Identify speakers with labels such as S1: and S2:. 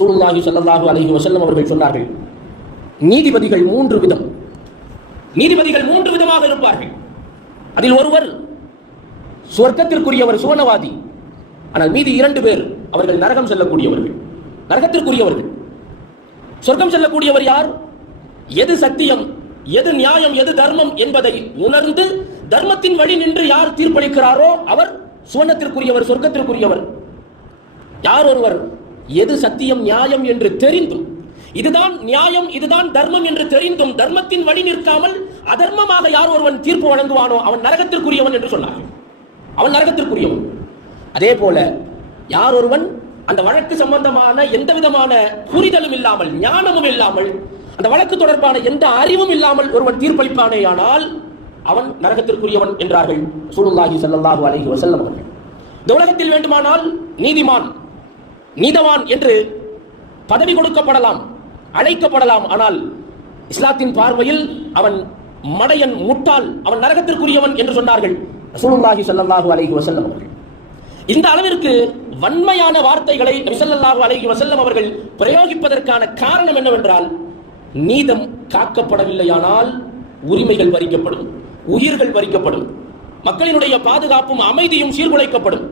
S1: ரசூலுல்லாஹி ஸல்லல்லாஹு அலைஹி வசல்லம் அவர்கள் சொன்னார்கள் நீதிபதிகள் மூன்று விதம். நீதிபதிகள் மூன்று விதமாக இருப்பார்கள். அதில் ஒருவர் சுவர்க்கத்திற்குரியவர் சுவனவாதி ஆனால் மீதி இரண்டு பேர் அவர்கள் நரகம் செல்லக்கூடியவர்கள். நரகத்திற்குரியவர்கள். சொர்க்கம் செல்லக்கூடியவர் யார்? எது சத்தியம் எது நியாயம் எது தர்மம் என்பதை உணர்ந்து தர்மத்தின் வழி நின்று யார் தீர்ப்பளிக்கிறாரோ அவர் சுவனத்திற்குரியவர் சொர்க்கத்திற்குரியவர். யார் ஒருவர் எது சத்தியம் நியாயம் என்று தெரிந்தும் இதுதான் நியாயம் இதுதான் தர்மம் என்று தெரிந்தும் தர்மத்தின் வழி நிற்காமல் அதர்மமாக யார் ஒருவன் தீர்ப்பு வழங்குவானோ அவன் நரகத்திற்குரியவன் என்று சொன்னார்கள். அவன் நரகத்திற்குரியவன். அதே போல யார் ஒருவன் அந்த வழக்கு சம்பந்தமான எந்த விதமான புரிதலும் இல்லாமல் ஞானமும் இல்லாமல் அந்த வழக்கு தொடர்பான எந்த அறிவும் இல்லாமல் ஒருவன் தீர்ப்பளிப்பானேயானால் அவன் நரகத்திற்குரியவன் என்றார்கள் சூழ்நாகி ஸல்லல்லாஹு அலைஹி வசல்லம் அவர்கள். இந்த உலகத்தில் வேண்டுமானால் நீதிமான் நீதவான் என்று பதவி கொடுக்கப்படலாம் அழைக்கப்படலாம். ஆனால் இஸ்லாத்தின் பார்வையில் அவன் மடையன் முட்டாள் அவன் நரகத்திற்குரியவன் என்று சொன்னார்கள். ரசூலுல்லாஹி ஸல்லல்லாஹு அலைஹி வஸல்லம் அவர்கள். இந்த அளவிற்கு வன்மையான வார்த்தைகளை ரிசல்லாஹு அலைஹி வஸல்லம் அவர்கள் பிரயோகிப்பதற்கான காரணம் என்னவென்றால் நீதம் காக்கப்படவில்லையானால் உரிமைகள் பறிக்கப்படும் உயிர்கள் பறிக்கப்படும் மக்களினுடைய பாதுகாப்பும் அமைதியும் சீர்குலைக்கப்படும்.